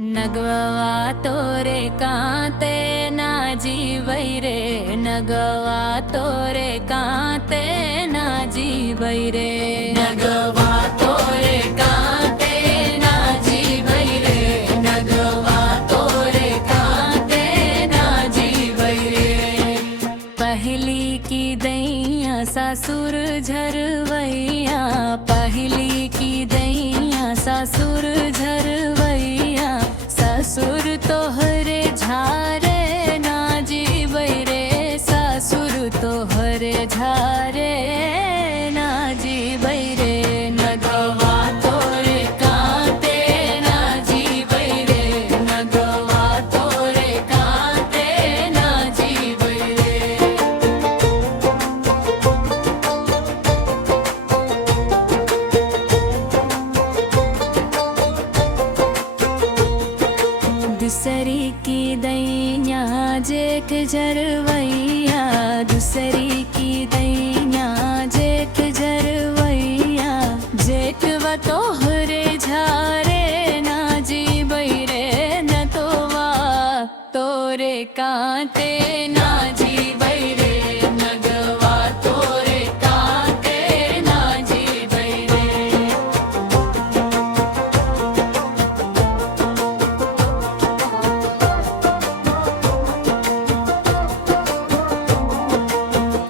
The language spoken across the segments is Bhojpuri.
नगवा तोरे कांते ना जीवई रे, नगवा तोरे कांते ना जीवई रे, नगवा तोरे कांते ना जीवई रे, नगवा तोरे कांते ना जीवई रे। पहली की दैया ससुर झरवैया, पहली की दैया ससुर झरवैया, ससुर तोहरे झारे ना जीवई रे, ससुर तोहरे झारे ना जीवई रे, नगवा तोरे कांते ना जीवई रे, नगवा तोरे कांते ना जीवई रे। दूसरी की दैया जेठ झरवैया, दूसरी की दैया जेठ झरवैया, जेठ व तोहरे झारे ना जीवई रे, न तोवा तोरे कांते ना जीवई रे, नगवा तोरे कांते ना जीवई रे।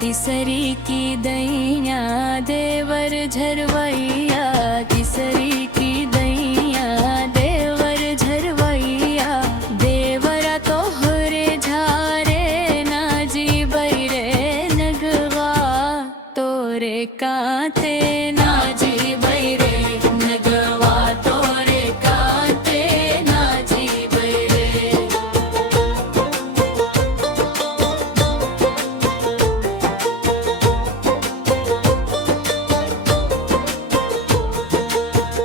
तीसरी की दैया देवर झरवैया, तीसरी की दैया देवर झरवैया, देवरा तोहरे झारे ना जीवई रे, नगवा तोरे कांते ना जीवई रे, नगवा तोरे कांते ना जीवई रे।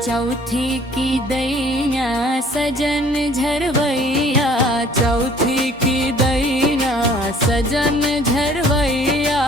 चौथी की दैया सजन झरवैया, चौथी की दैया सजन झरवैया,